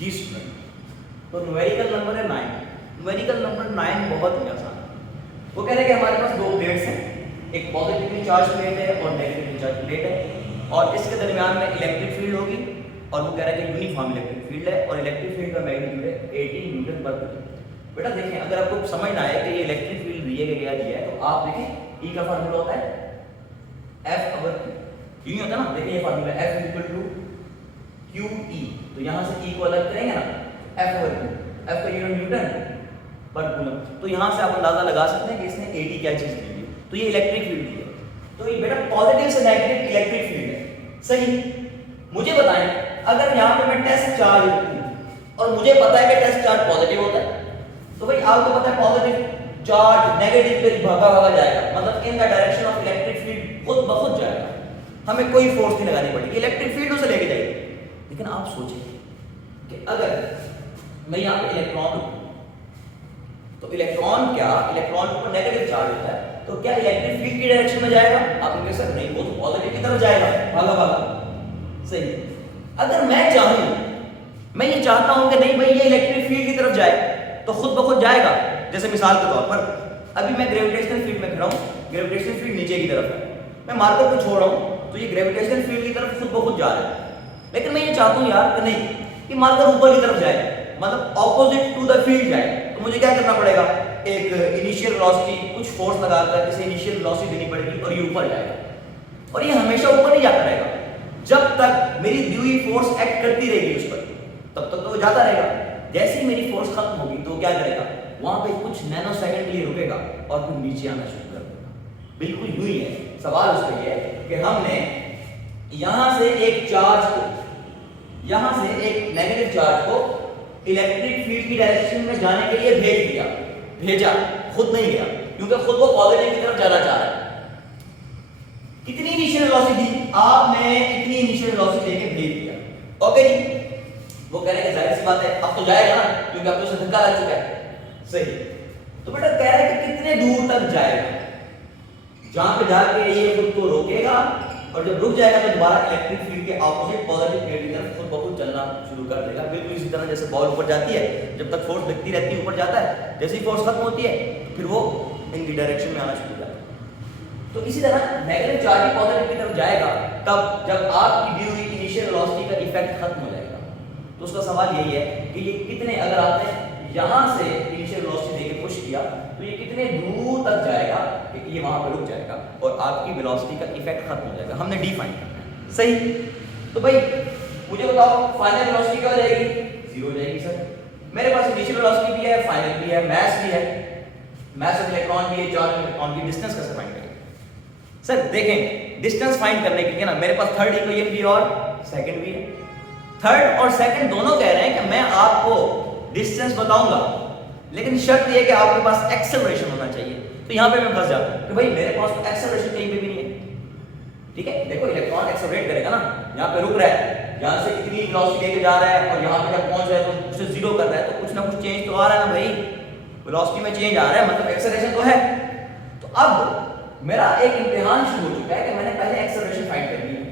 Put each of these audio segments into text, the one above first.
जी student, तो numerical number है 9। Numerical number 9 बहुत ही आसान है। वो कह रहे हैं कि हमारे पास दो प्लेट्स हैं, एक पॉजिटिवली चार्ज प्लेट है और नेगेटिवली चार्ज प्लेट है, और इसके दरमियान में इलेक्ट्रिक फील्ड होगी, और वो कह रहे हैं कि यूनिफॉर्म इलेक्ट्रिक फील्ड है और इलेक्ट्रिक फील्ड का मैग्नीट्यूड है 18 न्यूटन पर मीटर। बेटा देखें, अगर आपको समझना है कि ये इलेक्ट्रिक फील्ड दिए गया है तो आप देखें ई का फार्मूला होता है F ओवर Q, यूं होता है ना। देखिए ये formula F equal to QE, तो यहां से E को अलग करेंगे ना, F ओवर Q, F का यूनिट न्यूटन पर कूलम, तो यहां से आप अंदाजा लगा सकते हैं कि इसने 80 क्या चीज दी है। तो ये इलेक्ट्रिक फील्ड दी है, तो ये बेटा पॉजिटिव से नेगेटिव इलेक्ट्रिक फील्ड है, सही। मुझे बताएं, अगर यहां पे मैं टेस्ट चार्ज लिखूं और मुझे पता है कि टेस्ट चार्ज पॉजिटिव होता है, तो भाई आपको पता है पॉजिटिव चार्ज नेगेटिव पे भागा भागा जाएगा, मतलब in the direction of electric field खुद ब खुद जाएगा, हमें कोई फोर्स नहीं लगानी पड़ेगी, इलेक्ट्रिक फील्ड उसे लेके जाएगी। लेकिन आप सोचिए कि अगर मैं यहां पे इलेक्ट्रॉन रखूं, तो इलेक्ट्रॉन के ऊपर नेगेटिव चार्ज होता है, तो क्या इलेक्ट्रिक फील्ड की डायरेक्शन में जाएगा? आप कह सकते नहीं, वो तो पॉजिटिव की तरफ जाएगा, भागा भागा, सही। अगर मैं चाहूं, मैं ये चाहता हूं कि नहीं भाई ये इलेक्ट्रिक फील्ड की तरफ जाए, तो खुद ब खुद जाएगा। जैसे मिसाल के तौर पर अभी मैं ग्रेविटेशनल फील्ड में खड़ा हूं, ग्रेविटेशनल फील्ड नीचे की तरफ है, मैं मार्कर को छोड़ रहा हूं तो ये ग्रेविटेशनल फील्ड की तरफ खुद ब खुद जा रहा है। लेकिन मैं ये चाहता हूं यार कि नहीं, कि मार्कर ऊपर की तरफ जाए, मतलब ऑपोजिट टू द फील्ड जाए, तो मुझे क्या करना पड़ेगा? एक इनिशियल वेलोसिटी, कुछ फोर्स लगाकर इसे इनिशियल वेलोसिटी देनी पड़ेगी और ये ऊपर जाएगा। और ये हमेशा ऊपर नहीं जाता रहेगा, जब तक मेरी दी हुई फोर्स एक्ट करती रहेगी उस पर, तब तक तो वो जाता रहेगा। जैसे ही मेरी फोर्स खत्म होगी तो क्या करेगा? वहां पे कुछ नैनो सेकंड के लिए रुकेगा और फिर नीचे आना शुरू कर देगा। बिल्कुल यूं ही है। सवाल उसका ये है कि हमने यहां से एक चार्ज को, यहां से एक नेगेटिव चार्ज को इलेक्ट्रिक फील्ड की डायरेक्शन में जाने के लिए भेज दिया, भेजा, खुद नहीं गया, क्योंकि खुद वो पॉजिटिव की तरफ जाना चाह रहा है। कितनी इनिशियल वेलोसिटी दी? आपने इतनी इनिशियल वेलोसिटी लेके भेज दिया, ओके जी। वो कह रहे हैं जाहिर सी बात है अब तो जाएगा ना, क्योंकि अब तो उसे धक्का लग चुका है, सही। तो बेटा कह रहे हैं कि कितने दूर तक जाएगा, जहां पे जाके ये खुद को रोकेगा, और जब रुक जाएगा तो दोबारा इलेक्ट्रिक फील्ड के ऑपोजिट पॉजिटिव प्लेट की तरफ खुद ब खुद चलना शुरू कर देगा। बिल्कुल इसी तरह जैसे बॉल ऊपर जाती है, जब तक फोर्स दिखती रहती है ऊपर जाता है, जैसे ही फोर्स खत्म होती है तो फिर वो इनकी डायरेक्शन में आना शुरू हो जाता है। तो इसी तरह नेगेटिव चार्ज पॉजिटिव की तरफ जाएगा तब जब आपकी दी हुई इनिशियल वेलोसिटी का इफेक्ट खत्म हो जाएगा। तो उसका सवाल यही है कि ये कितने, अगर आपने यहां से इनिशियल वेलोसिटी देके पुश किया तो ये कितने दूर तक जाएगा कि ये वहां पर रुक जाएगा और आपकी वेलोसिटी का इफेक्ट खत्म हो जाएगा। हमने डिफाइन करना है, सही। तो भाई मुझे बताओ फाइनल वेलोसिटी क्या हो जाएगी? जीरो हो जाएगी सर। मेरे पास इनिशियल वेलोसिटी भी है, फाइनल भी है, मास भी है, मास ऑफ इलेक्ट्रॉन भी है, चार्ज ऑफ इलेक्ट्रॉन की डिस्टेंस कैसे फाइंड करेंगे? सर देखें, डिस्टेंस फाइंड करने के लिए ना मेरे पास थर्ड इक्वेशन भी और सेकंड भी है। थर्ड और सेकंड दोनों कह रहे हैं कि मैं आपको डिस्टेंस बताऊंगा, लेकिन शर्त यह है कि आपके पास एक्सेलरेशन होना चाहिए। तो यहां पे मैं फंस जाता हूं कि भाई मेरे पास तो एक्सेलरेशन कहीं पे भी नहीं है। ठीक है, देखो इलेक्ट्रॉन एक्सेलरेट करेगा ना, यहां पे रुक रहा है, यहां से इतनी वेलोसिटी लेके जा रहा है और यहां पे जब पहुंच रहा है तो उसे जीरो कर रहा है, तो कुछ ना कुछ चेंज तो आ रहा है ना भाई, वेलोसिटी में चेंज आ रहा है, मतलब एक्सेलरेशन तो है। तो अब मेरा एक इम्तिहान शुरू हो चुका है कि मैंने पहले एक्सेलरेशन फाइंड करनी है,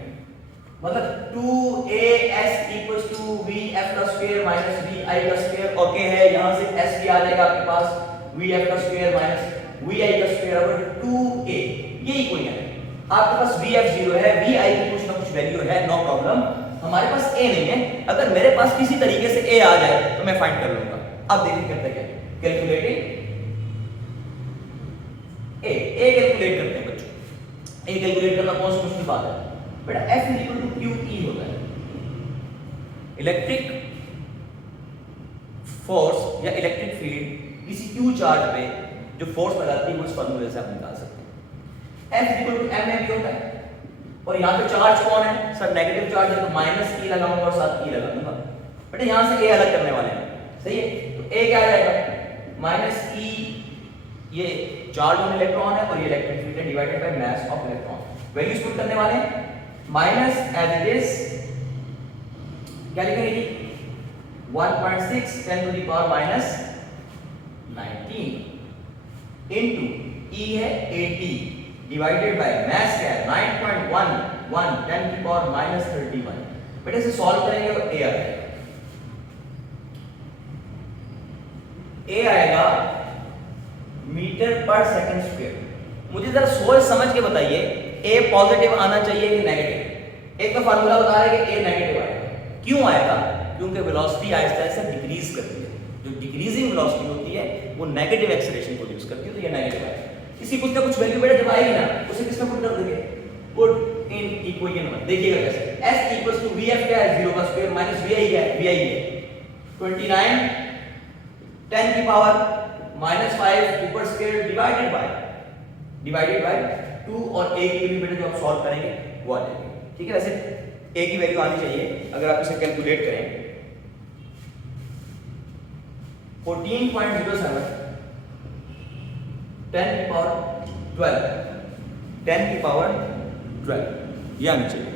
मतलब 2as equals to vf का स्क्वायर माइनस vi का स्क्वायर, ओके है। यहां से s भी आ जाएगा आपके पास, vf का स्क्वायर माइनस vi का स्क्वायर ओवर 2a, ये इक्वेशन है। आपके पास vf 0 है, vi की कुछ ना कुछ वैल्यू है, नो प्रॉब्लम। हमारे पास a नहीं है, अगर मेरे पास किसी तरीके से a आ जाए तो मैं फाइंड कर लूंगा। अब देखिए करते क्या, कैलकुलेटिंग a कैलकुलेट करते हैं बच्चों। a कैलकुलेट करना कौन सी मुश्किल बात है बेटा? F इक्वल टू QE होता है। इलेक्ट्रिक फोर्स या इलेक्ट्रिक फील्ड किसी Q चार्ज पे जो फोर्स लगाती है वो इस फार्मूले से आप निकाल सकते हैं। F इक्वल टू m भी होता है, और यहाँ पे चार्ज कौन है? सर नेगेटिव चार्ज है, तो माइनस E लगाऊंगा और साथ E लगा दूंगा। बेटा यहाँ से A अलग करने वाले हैं, सही है। तो A क्या आ जाएगा? माइनस E, ये चार्ज ऑन इलेक्ट्रॉन है और ये इलेक्ट्रिक फील्ड है, divided by mass of electron. Values put करने वाले हैं, माइनस एज इट इज क्या लिखेंगे? 1.6 10 to the power minus 19 into E है 80 डिवाइडेड बाय मास क्या है 9.11 10 की पावर माइनस 31। बेटे इसे सॉल्व करेंगे और A आ जाएगा। ए आएगा मीटर पर सेकंड स्क्वायर। मुझे जरा सोच समझ के बताइए, ए पॉजिटिव आना चाहिए कि नेगेटिव? एक तो फार्मूला बता रहा है कि ए नेगेटिव आएगा। क्यों आएगा? क्योंकि वेलोसिटी आहिस्ता आहिस्ता डिक्रीज करती है। जो डिक्रीजिंग वेलोसिटी होती है वो नेगेटिव एक्सेलरेशन प्रोड्यूस करती है, तो ये नेगेटिव आएगा। इसी कुछ ना कुछ वैल्यू बेटा जब आएगी ना, उसे किसमें पुट कर देंगे? पुट इन इक्वेशन में। देखिएगा कैसे, s इक्वल्स टू vf क्या है? 0 का स्क्वायर माइनस vi क्या है? vi है 29 10 की पावर -5 ऊपर स्क्वायर डिवाइडेड बाय 2 और a की वैल्यू बेटा जो आप सॉल्व करेंगे वो आ जाएगी। ठीक है, वैसे a की वैल्यू आनी चाहिए अगर आप इसे कैलकुलेट करें 14.07 10 की पावर 12 ये आनी चाहिए।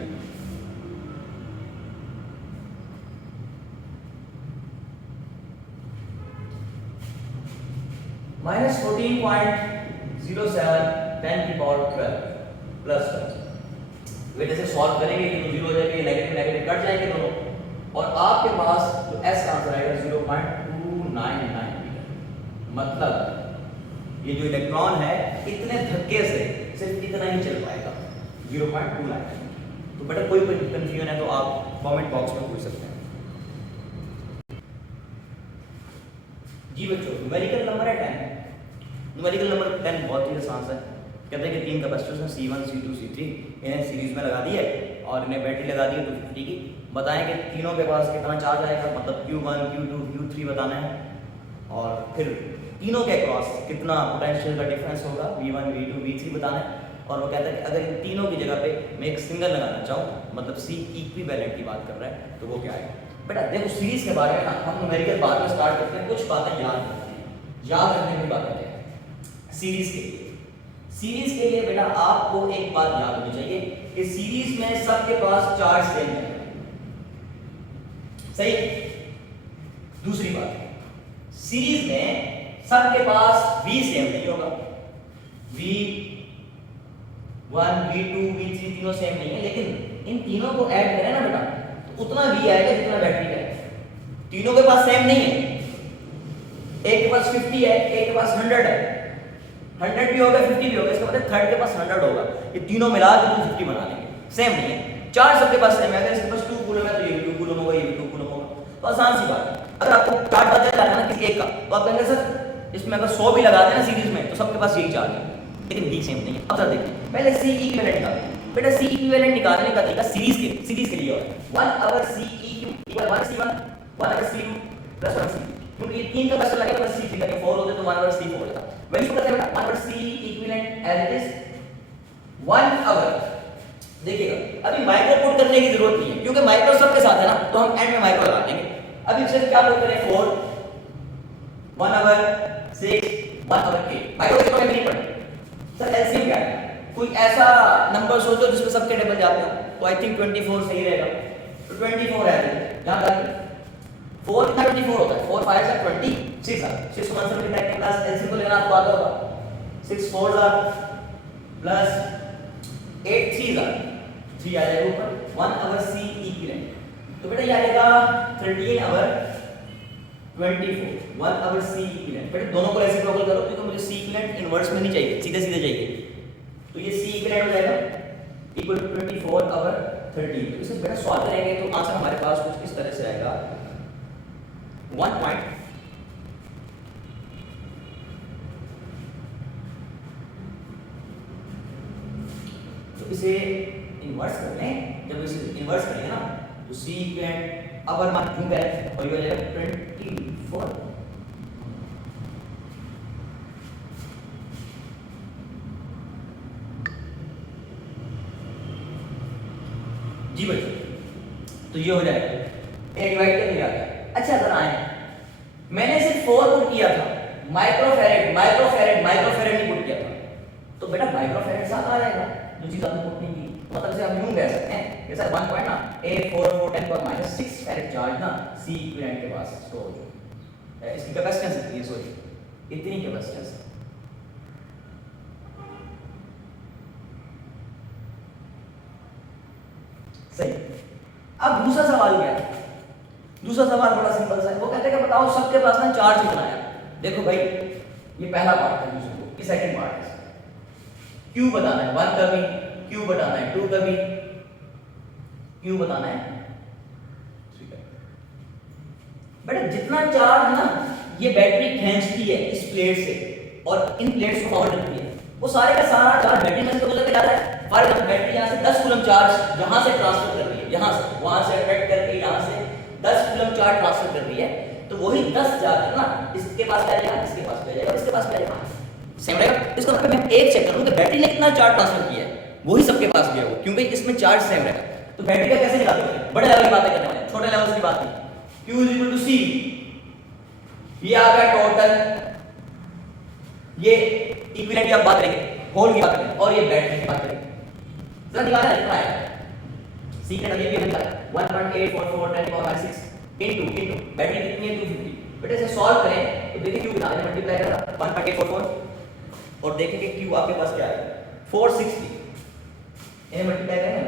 -14.07 10 की पावर 12 प्लस 12 वे जैसे सॉल्व करेंगे ये तो 0 हो जाएगा, ये नेगेटिव नेगेटिव कट जाएंगे दोनों, और आपके पास जो s का आंसर आएगा 0.299 मीटर। मतलब ये जो इलेक्ट्रॉन है इतने धक्के से सिर्फ इतना ही चल पाएगा 0.29। तो बेटा कोई कंफ्यूजन है तो आप कमेंट बॉक्स में पूछ सकते हैं। जी बच्चों, न्यूमेरिकल नंबर है 10। न्यूमेरिकल नंबर 10 बहुत ही आसान है। कहते हैं कि 3 कैपेसिटर्स हैं C1 C2 C3, इन्हें सीरीज में लगा दिए और इन्हें बैटरी लगा दी है 250 की। बताएं कि तीनों के पास कितना चार्ज आएगा, मतलब Q1 Q2 Q3 बताना है, और फिर तीनों के क्रॉस कितना पोटेंशियल का डिफरेंस होगा V1 V2 V3 बताना है। और वो कहता है कि अगर इन तीनों की जगह पे मैं एक सिंगल लगाना चाहूँ, मतलब C इक्विवेलेंट की बात कर रहा है, तो वो क्या आएगा? बेटा देखो सीरीज के बारे में ना हम न्यूमेरिकल बाद में स्टार्ट करते हैं, कुछ बातें याद रखते हैं, याद रखने की बातें हैं। सीरीज के लिए बेटा आपको एक बात याद होनी चाहिए कि सीरीज में सबके पास चार्ज सेम है, सही? दूसरी बात, सीरीज में सबके पास V सेम नहीं होगा, V1 V2 V3 तीनों सेम नहीं है, लेकिन इन तीनों को ऐड करें ना बेटा तो उतना V आएगा जितना बैटरी का है। तीनों के पास सेम नहीं है, एक के पास 50 है, एक के पास 100 है, 100 भी होगा 50 भी होगा, इसका मतलब थर्ड के पास 100 होगा, ये तीनों मिला के 250 बना लेंगे। सेम नहीं है, चार्ज सबके पास सेम है, अगर इसके पास 2 कूलम है तो ये भी 2 कूलम होगा, ये भी 2 कूलम होगा। तो आसान सी बात है, अगर आपको चार्ज पता चला ना किसी एक का तो आप कहेंगे सर इसमें अगर 100 भी लगा देना सीरीज में तो सबके पास यही चार्ज है, लेकिन V सेम नहीं है। अब जरा देखिए, पहले C इक्विवेलेंट निकालें। बेटा C इक्विवेलेंट निकालने का तरीका सीरीज के लिए है 1 over C eq 1 C1 1 over C2 plus 1 C, क्योंकि ये तीन का कैसे लगेगा बस C3 लगे, 4 होते तो 1 over C4 होता। वैल्यू पता है बेटा 1 over C equivalent as it is 1 over। देखिएगा अभी माइक्रो पुट करने की जरूरत नहीं है क्योंकि माइक्रो सबके साथ है ना, तो हम एंड में माइक्रो लगा देंगे। अभी सिर्फ क्या पुट करें 4 1 over 6 1 over 8। माइक्रो के तो नहीं पढ़े सर, एलसीएम क्या है? कोई ऐसा नंबर सोचो जिसमें सबके टेबल जाते हो, तो आई थिंक 24 सही रहेगा। तो 24 है यहां तक 4 कितना 24 होता है, 4 5 are 26 are 6 1 7 के प्लस एलसीएम को लेना आपको आता होगा, 6 4 are प्लस 8 3 are 3 आ जाएगा ऊपर 1 over C इक्विवेलेंट। तो बेटा ये आएगा 13 over 24 1 over C इक्विवेलेंट। बेटा दोनों को रेसिप्रोकल करो क्योंकि मुझे C इक्विवेलेंट इनवर्स में नहीं चाहिए, सीधे सीधे चाहिए। तो ये C इक्विवेलेंट हो जाएगा इक्वल टू 24 over 13। तो इसे बेटा सॉल्व करेंगे तो आंसर हमारे पास कुछ इस तरह से आएगा 1 पॉइंट तो इसे इन्वर्स कर लें। जब इसे इन्वर्स करेंगे ना तो C इक्विवेलेंट अपर मान क्यों करें और ये हो जाएगा 24। जी बच्चों, तो ये हो जाएगा ए डिवाइड कर दिया गया। अच्छा अगर आए मैंने सिर्फ 4 पुट किया था, माइक्रोफैरेड नहीं पुट किया था, तो बेटा माइक्रोफैरेड साथ आ जाएगा जो चीज आपने पुट नहीं की। मतलब से आप यूं कह सकते हैं कि सर 1 पॉइंट ना a 4 4 10 पर -6 फैरेड चार्ज ना C इक्विवेलेंट के पास स्टोर हो जाए। इसकी कैपेसिटेंस कितनी है? सॉरी इतनी कैपेसिटेंस। सही। अब दूसरा सवाल क्या है? दूसरा सवाल बड़ा सिंपल सा है, वो कहते हैं कि बताओ सबके पास ना चार्ज कितना है। देखो भाई ये पहला पार्ट है दूसरे को, ये सेकंड पार्ट है। क्यू बताना है 1 का भी, क्यू बताना है 2 का भी, क्यू बताना है 3 का। बेटा जितना चार्ज है ना ये बैटरी खींचती है इस प्लेट से और इन प्लेट्स को पावर देती है, वो सारे का सारा चार्ज बैटरी में से तो गुजर के जा रहा है। फॉर एग्जांपल बैटरी यहाँ से 10 कूलम चार्ज यहाँ से ट्रांसफर कर रही है, यहाँ से वहां से अट्रैक्ट करके यहाँ से 10 कूलम चार्ज ट्रांसफर कर रही है, तो वही 10 चार्ज है ना इसके पास आ जाएगा, इसके पास आ जाएगा, इसके पास आ जाएगा, सेम रहेगा। इसका मतलब मैं एक चेक करूं कि बैटरी ने कितना चार्ज ट्रांसफर किया है, वही सबके पास गया हो, क्योंकि इसमें चार्ज सेम रहेगा। तो बैटरी का कैसे निकालते हैं, बड़े लेवल की बातें करने वाले, छोटे लेवल की बात नहीं। Q is equal to C, ये आ गया टोटल, ये इक्विवेलेंट की आप बात करेंगे, होल की बात करेंगे, और ये बैटरी की बात करेंगे। जरा निकालना है कितना है, C का ये भी निकाला 1.844 10 पावर 6 इनटू बैटरी कितनी है 250। बेटा इसे सॉल्व करें तो देखिए Q कितना है, मल्टीप्लाई करा 1.844 और देखेंगे Q आपके पास क्या है 460, इन्हें मल्टीप्लाई करें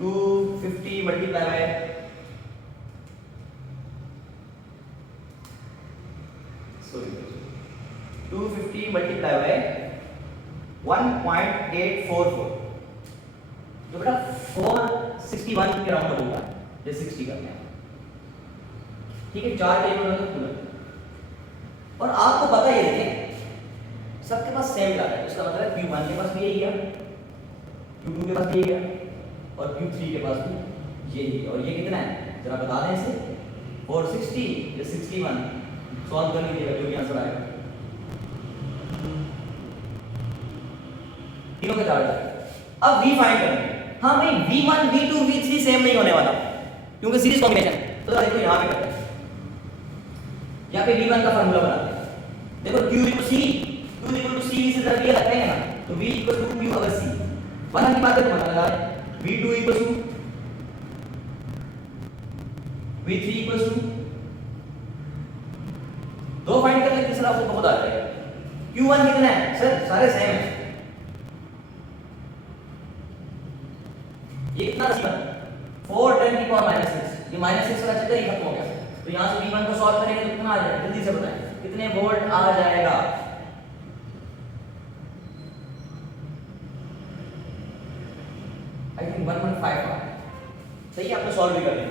250 मल्टीप्लाई बाय 250 मल्टीप्लाई बाय 1.844, तो बेटा 461 के राउंड होगा, ये 60 करते हैं, ठीक है। 4 के यूनिट मतलब पूरा, और आपको पता ही है सबके पास सेम डाटा है, इसका मतलब है Q1 के पास भी यही है, Q2 के पास भी यही है और Q3 के पास भी यही है, और ये कितना है जरा बता दें इसे 460 या 61, सॉल्व कर लीजिएगा जो भी आंसर आएगा, तीनों के चार्ज आएगा। अब V फाइंड करना है, हाँ भाई V1 V2 V3 सेम नहीं होने वाला क्योंकि सीरीज कॉम्बिनेशन, तो देखो यहाँ पे करते हैं, यहाँ पे V1 का फार्मूला बनाते हैं, देखो Q equal to C, Q equal to C से जरा ये लगता है ना, तो V इक्वल टू Q अगर C वन की बात है तो पता लगा V2 equal to V3 equal to, दो फाइंड करने तीसरा आपको बहुत आ जाएगा। Q1 कितना है सर, सारे सेम है, ये कितना C1 4 10 की पावर -6, ये -6 वाला चक्कर ही खत्म हो गया, तो यहां से V1 को सॉल्व करेंगे तो कितना आ जाएगा, जल्दी से बताएं कितने वोल्ट आ जाएगा, आई थिंक 1.5 सही है, आपने सॉल्व भी कर लिया।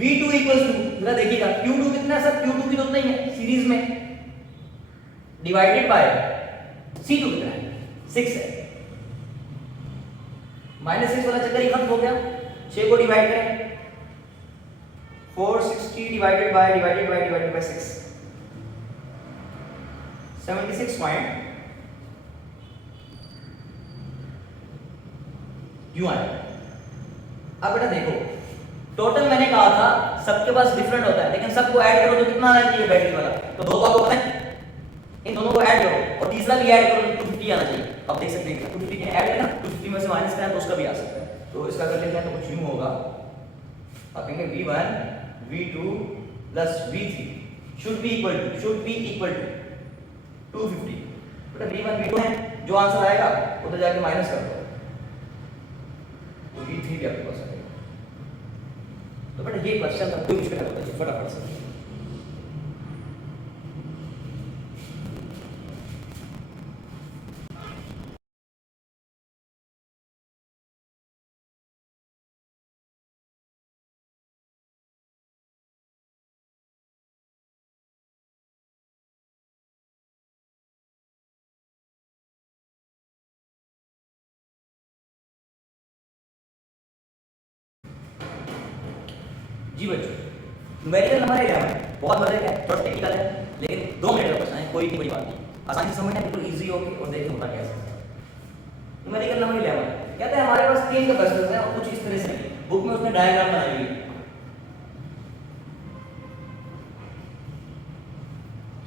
V2 इक्वल्स टू जरा देखिएगा Q2 कितना है सर, Q2 भी तो उतना ही है सीरीज में, डिवाइडेड बाय C2 कितना है 6 है, -6 वाला चक्कर ही खत्म हो गया, 6 को डिवाइड करें 460 डिवाइडेड बाय 6 76 पॉइंट यूं आएगा। अब बेटा देखो टोटल मैंने कहा था सबके पास डिफरेंट होता है, लेकिन सबको ऐड करो तो कितना आना चाहिए बैटरी वाला, तो दो का पता है, इन दोनों को ऐड करो और तीसरा भी ऐड करो तो 250 आना चाहिए। अब देख सकते हैं 250 ऐड है ना, 250 में से माइनस करना तो उसका भी आ सकता है, तो इसका कर लेते हैं तो कुछ यूं होगा, आप कहेंगे V1 V2 plus V3 should be equal to 250, बेटा V1 V2 है, जो आंसर आएगा उधर जाके माइनस कर दो तो V3 भी आपके पास आएगा। तो बेटा ये क्वेश्चन था, कोई मुश्किल नहीं होता, फटाफट से जी बच्चों, न्यूमेरिकल नंबर है बहुत मजे का है, थोड़ा टेक्निकल है, लेकिन 2 मिनट का क्वेश्चन है, कोई बड़ी बात नहीं, आसानी से समझना, बिल्कुल इजी होगी और देखिए होता कैसे। न्यूमेरिकल नंबर 11 कहते हैं हमारे पास 3 कैपेसिटर्स हैं और कुछ इस तरह से नहीं, बुक में उसने डायग्राम बनाई हुई है,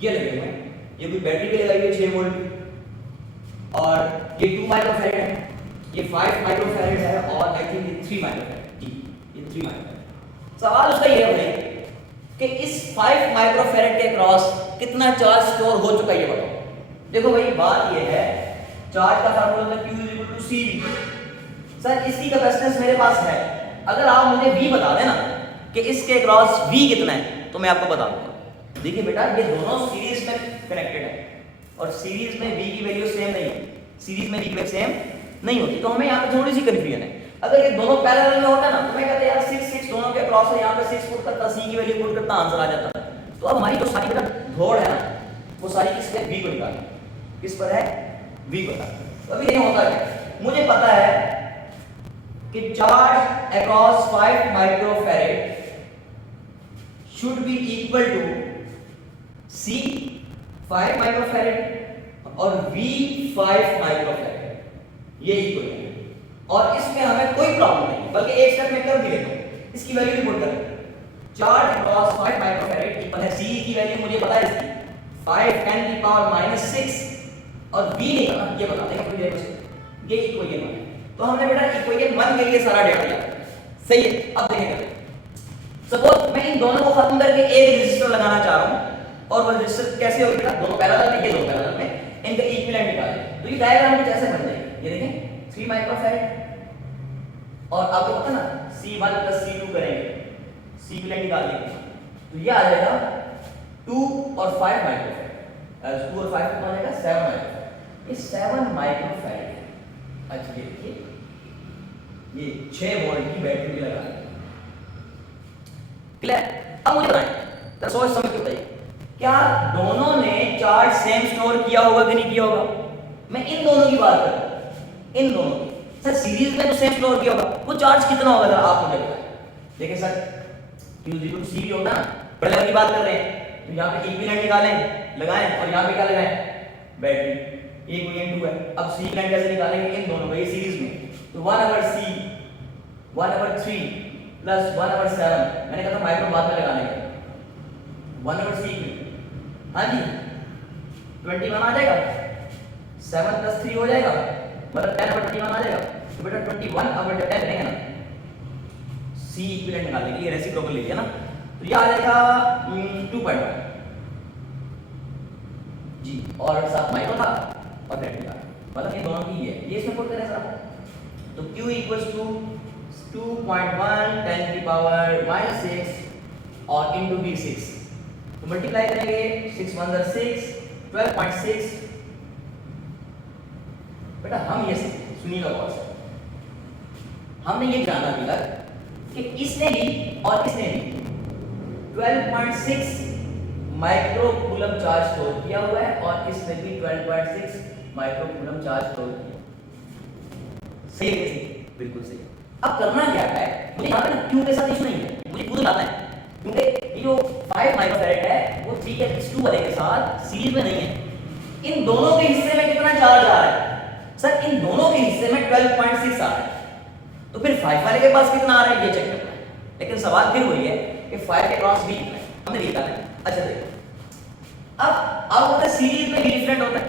ये लगे हुए हैं, ये कोई बैटरी पे लगाई हुई है 6 वोल्ट, और ये 2 माइक्रोफैरड है, ये 5 माइक्रोफैरड है, और आई थिंक ये 3 माइक्रोफैरड, ये 3 माइक्रोफैरड। सवाल उसका ये है भाई कि इस 5 माइक्रोफैरड के क्रॉस कितना चार्ज स्टोर हो चुका है ये बताओ। देखो भाई बात ये है, चार्ज का फार्मूला है Q equal to CV, sir इसकी कैपेसिटेंस मेरे पास है, अगर आप मुझे V बता देना कि इसके क्रॉस V कितना है तो मैं आपको बता दूंगा। देखिए बेटा ये दोनों सीरीज में कनेक्टेड है और सीरीज में v की वैल्यू सेम नहीं है, सीरीज में v की वैल्यू सेम नहीं होती, तो हमें यहाँ पे थोड़ी सी कंफ्यूजन है। अगर ये दोनों पैरेलल में होता ना तो मैं कहता यार 6 6 दोनों के क्रॉस है, यहाँ पे 6 पुट करता, c की वैल्यू पुट करता, आंसर आ जाता। तो अब हमारी जो सारी बेटा दौड़ है ना वो सारी किस पे v को निकालनी, किस पर है v को। तो अभी नहीं होता क्या, मुझे पता है कि charge across 5 microfarad should be equal to C 5 microfarad और V 5 माइक्रोफैरेड, ये इक्वल है। और इसमें हमें कोई प्रॉब्लम नहीं, बल्कि एक स्टेप में कर भी लेता हूं, इसकी वैल्यू भी पुट करें। चार्ज अक्रॉस 5 माइक्रोफैरेड इक्वल है C की वैल्यू मुझे पता है इसकी 5 10 की पावर -6 और V नहीं पता, ये बता देंगे थोड़ी देर में, ये इक्वेशन है। तो हमने बेटा इक्वेशन 1 के लिए सारा डेटा लिया, सही है। अब देखेंगे सपोज मैं इन दोनों को खत्म करके एक रेजिस्टर लगाना चाह रहा हूं और वो रेजिस्टर कैसे होगा बेटा, दोनों पैरेलल में, ये दोनों पैरेलल में, इनका इक्विवेलेंट निकालें। तो ये डायग्राम कुछ ऐसे बन जाएगी, ये देखें 3 माइक्रोफैरेड और आपको पता ना C1 + C2 करेंगे, C इक्विवेलेंट निकाल देंगे तो ये आ जाएगा 2 और 5 माइक्रोफैरेड, 2 और 5 कितना आ जाएगा 7 माइक्रोफैरेड, ये 7 माइक्रोफैरेड। अच्छा ये देखिए ये 6 वोल्ट की बैटरी लगा है, क्लियर। अब मुझे बताएं तो सोच समझ के बताइए, क्या दोनों ने चार्ज सेम स्टोर किया होगा कि नहीं किया होगा? मैं इन दोनों की बात कर रहा हूं, इन दोनों की। सर सीरीज में तो सेम स्टोर किया होगा, वो चार्ज कितना होगा जरा आप मुझे बताएं। देखिए सर Q = C होता है, पहले की बात कर रहे हैं तो यहाँ पे इक्विवेलेंट निकालें लगाएं और यहाँ पे क्या लगाएं बैटरी, एक वही 2 है। अब C इक्विवेलेंट कैसे निकालेंगे, इन दोनों को, ये सीरीज में, तो 1/C 1/3 प्लस 1/7, मैंने कहा था माइक्रो बाद में लगाने का, 1/C हाँ जी 21 आ जाएगा, 7 + 3 हो जाएगा, मतलब 10/21 आ जाएगा। तो बेटा 21/10 रहेगा ना, C इक्विवेलेंट निकालने के लिए रेसिप्रोकल लीजिए ना, तो ये आ जाएगा 2.1 जी, और साथ माइक्रो था और बैटरी था, मतलब ये दोनों की है, ये इसमें पुट करें सर। तो Q = 2.1 10 की पावर -6 और इनटू V6, तो मल्टीप्लाई करेंगे 6 1 6 12.6। बेटा हम ये सुनिएगा गौर से, हमने ये जाना अभी तक कि इसने भी और इसने भी 12.6 माइक्रो कूलम चार्ज स्टोर किया हुआ है और इसने भी 12.6 माइक्रो कूलम चार्ज स्टोर किया। सही है, बिल्कुल सही। अब करना क्या है, मुझे यहाँ पे ना Q के साथ इशू नहीं है, मुझे खुद बताना है, क्योंकि ये जो 5 माइक्रोफैरेड है वो 3x2 वाले के साथ सीरीज में नहीं है। इन दोनों के हिस्से में कितना चार्ज आ रहा है सर, इन दोनों के हिस्से में 12.6 आ रहा है, तो फिर 5 वाले के पास कितना आ रहा है ये चेक करना है। लेकिन सवाल फिर वही है कि 5 के क्रॉस भी कितना है, हमने लिखा है। अच्छा देखो अब होता है सीरीज में भी डिफरेंट होता है,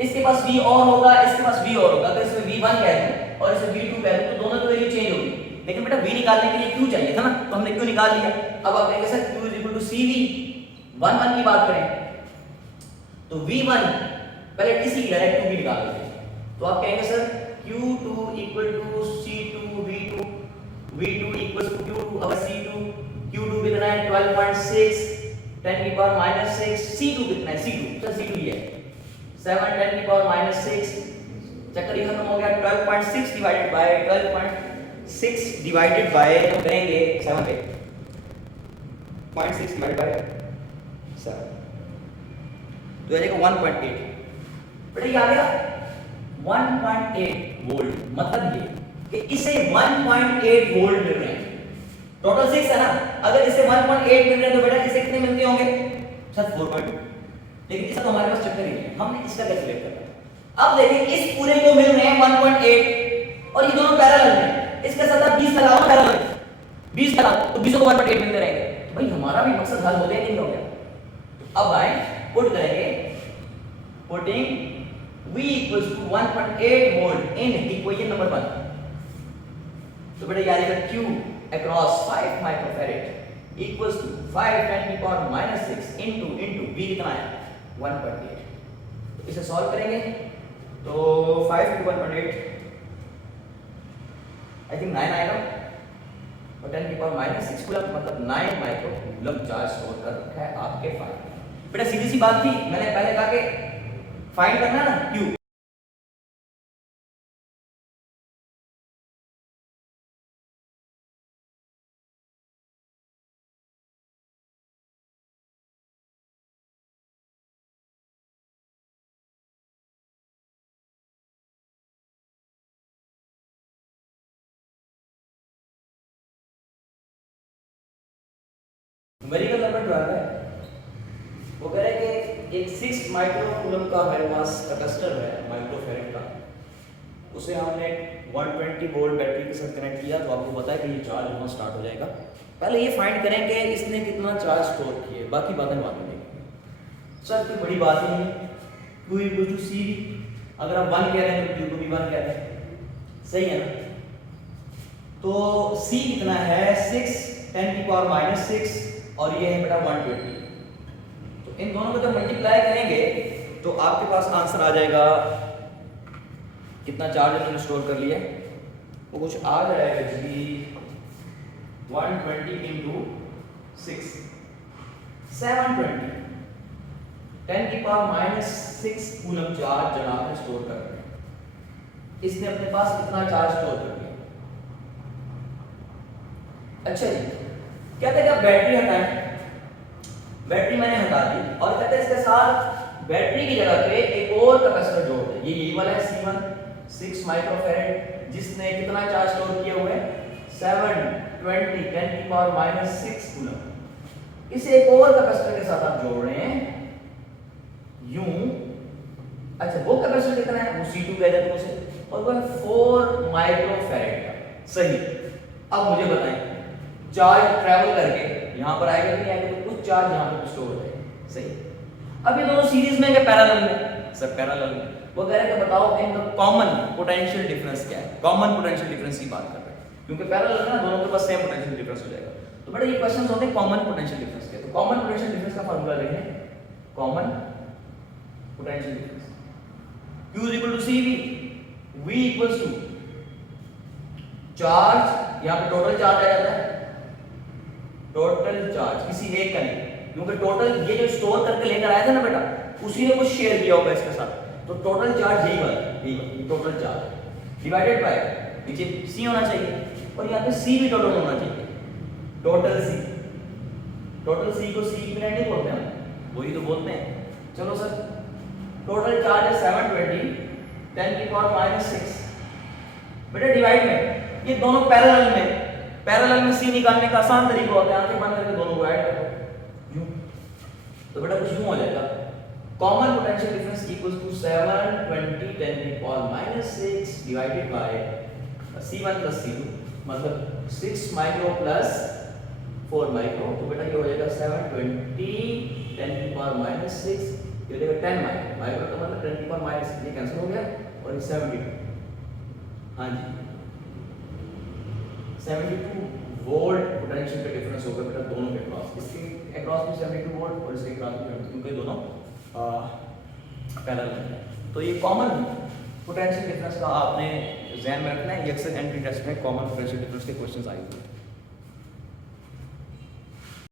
इसके पास V और होगा, इसके पास V और होगा। अगर इसमें V1 कह दूं और इसे V2 कह दूं तो दोनों की वैल्यू चेंज होगी, लेकिन बेटा V निकालने के लिए Q चाहिए था ना, तो हमने Q निकाल लिया। अब आप कहेंगे सर Q = CV 1 की बात करें तो V1 पहले TC की डायरेक्ट 2 भी निकाल लेते हैं, तो आप कहेंगे sir Q2 = C2 V2 V2 = Q2 अब C2 Q2 कितना है 12.6 10 की पावर -6, C2 कितना है C2 सर C2 ये है 7 10 की पावर -6, चक्कर ये खत्म हो गया। 12.6 डिवाइडेड बाय 12.6 डिवाइडेड बाय करेंगे 7 पे 0.6 डिवाइडेड बाय 7 तो आ जाएगा 1.8। बेटा ये आ गया 1.8 वोल्ट, मतलब ये कि इसे 1.8 वोल्ट मिल रहे हैं, टोटल 6 है ना, अगर इसे 1.8 मिल रहे हैं तो बेटा इसे कितने मिलते होंगे सर 4.2, लेकिन इसका तो हमारे पास चक्कर ही नहीं है, हमने इसका कैलकुलेट करना है। अब देखिए इस पूरे को मिल रहे हैं 1.8 और ये दोनों पैरेलल हैं, इसके साथ आप 20 लगाओ पैरेलल 20 लगाओ तो 20 को 1.8 मिलते रहेंगे, तो भाई हमारा भी मकसद हल हो गया कि नहीं हो गया। तो अब आए पुट करेंगे, putting V = 1.8 volt in equation number 1, तो बेटा ये आ जाएगा Q across 5 microfarad equals to 5 10 की पावर -6 into V कितना है 1.8। तो इसे सॉल्व करेंगे तो 5 into 1.8 आई थिंक 9 आएगा और 10 की पावर -6 कूलम, मतलब 9 माइक्रो कूलम चार्ज स्टोर कर रखा है आपके 5 बेटा सीधी सी बात थी, मैंने पहले कहा कि फाइंड करना है ना क्यू। न्यूमेरिकल नंबर 12 है। वो कह रहे हैं कि एक 6 माइक्रो कूलम का हमारे पास कैपेसिटर है माइक्रोफैरेड का, उसे हमने 120 वोल्ट बैटरी के साथ कनेक्ट किया, तो आपको पता है कि ये चार्ज होना स्टार्ट हो जाएगा। पहले ये फाइंड करें कि इसने कितना चार्ज स्टोर किया, बाकी बातें बाद में देखेंगे। सर कोई बड़ी बात नहीं है, Q equal to C V, अगर आप 1 कह रहे हैं तो Q को भी 1 कह रहे हैं, सही है ना। तो C कितना है 6 10 की पावर माइनस 6 और ये है बेटा 120। तो इन दोनों को जब मल्टीप्लाई करेंगे तो आपके पास आंसर आ जाएगा कितना चार्ज इन्होंने स्टोर कर लिया, वो कुछ आ जाएगा जी 120 इंटू 6 720 10 की पावर माइनस 6 कूलम चार्ज जनाब ने स्टोर कर लिया। इसने अपने पास कितना चार्ज स्टोर कर लिया। अच्छा जी, कहते हैं कि आप बैटरी हटाएं, बैटरी मैंने हटा दी और कहते हैं इसके साथ बैटरी की जगह पे एक और कैपेसिटर जोड़ दें। ये यही वाला है C1 6 माइक्रोफैरेड, जिसने कितना चार्ज स्टोर किया हुआ है 720 10 की पावर माइनस 6 कूलम। इसे एक और कैपेसिटर के साथ आप जोड़ रहे हैं यूं। अच्छा वो कैपेसिटर कितना है, वो C2 कह देते हैं उसे, और वो है 4 माइक्रोफैरेड का। सही। अब मुझे बताएं चार्ज ट्रैवल करके यहां पर आएगा कि नहीं आएगा, तो कुछ चार्ज यहां पर स्टोर हो जाएगा। सही। अब ये दोनों सीरीज में है पैरेलल में, सर पैरेलल में। वो कह रहे हैं कि बताओ इनका कॉमन पोटेंशियल डिफरेंस क्या है। कॉमन पोटेंशियल डिफरेंस की बात कर रहे हैं, क्योंकि पैरेलल है ना, दोनों के पास सेम पोटेंशियल डिफरेंस हो जाएगा। तो बेटा ये क्वेश्चंस होते हैं कॉमन पोटेंशियल डिफरेंस के। तो कॉमन पोटेंशियल डिफरेंस का फार्मूला लिखें, common potential difference Q is equal to CV, V equals to charge, यहां पे टोटल चार्ज आ जाता है, टोटल चार्ज किसी एक का नहीं, क्योंकि टोटल ये जो स्टोर करके लेकर आया था ना बेटा, उसी ने कुछ शेयर किया होगा इसके साथ, तो टोटल चार्ज यही वाला, यही टोटल चार्ज डिवाइडेड बाय नीचे C होना चाहिए और यहाँ पे C भी टोटल होना चाहिए, टोटल C। टोटल C को C इक्विवेलेंट नहीं बोलते हैं, वही तो बोलते हैं। चलो सर टोटल चार्ज है 720 10 की पावर माइनस 6, बेटा डिवाइड में ये दोनों पैरेलल में C निकालने का आसान तरीका होता है, आंखें बंद करके दोनों को ऐड कर दो यूं। तो बेटा कुछ यूं हो जाएगा, common potential difference equals to 720 10 की power minus 6 divided by C1 plus C2, मतलब 6 माइक्रो प्लस 4 माइक्रो। तो बेटा ये हो जाएगा 720 10 की पावर माइनस 6, ये हो जाएगा 10 माइक्रो। माइक्रो का मतलब 10 की पावर माइनस 6, ये कैंसिल हो गया और ये 72, हाँ जी 72 वोल्ट पोटेंशियल का डिफरेंस होगा बेटा दोनों के अक्रॉस। इसके अक्रॉस भी 72 वोल्ट और इसके अक्रॉस भी, क्योंकि दोनों पैरेलल हैं। तो ये कॉमन पोटेंशियल डिफरेंस का आपने ध्यान में रखना है, ये अक्सर एंट्री टेस्ट में कॉमन पोटेंशियल डिफरेंस के क्वेश्चंस आए हुए हैं।